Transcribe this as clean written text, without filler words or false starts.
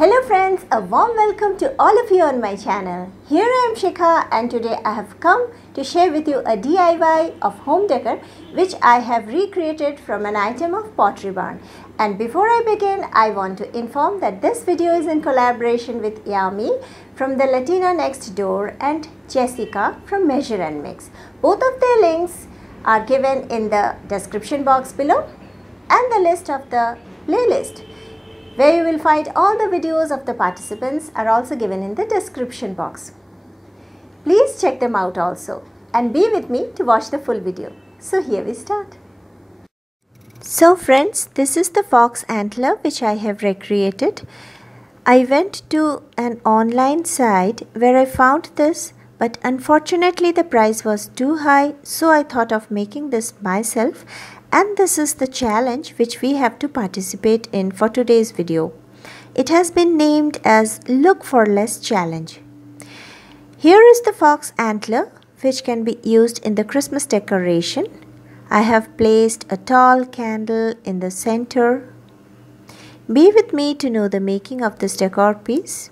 Hello friends, a warm welcome to all of you on my channel. Here I am Sikha and today I have come to share with you a DIY of home decor which I have recreated from an item of Pottery Barn. And before I begin, I want to inform that this video is in collaboration with Yami from the Latina next door and Jessica from Measure and Mix. Both of their links are given in the description box below and the list of the playlist where you will find all the videos of the participants are also given in the description box. Please check them out also and be with me to watch the full video. So here we start. So friends, this is the fox antler which I have recreated. I went to an online site where I found this, but unfortunately the price was too high, so I thought of making this myself. And this is the challenge which we have to participate in for today's video. It has been named as Look for Less Challenge. Here is the fox antler which can be used in the Christmas decoration. I have placed a tall candle in the center. Be with me to know the making of this decor piece.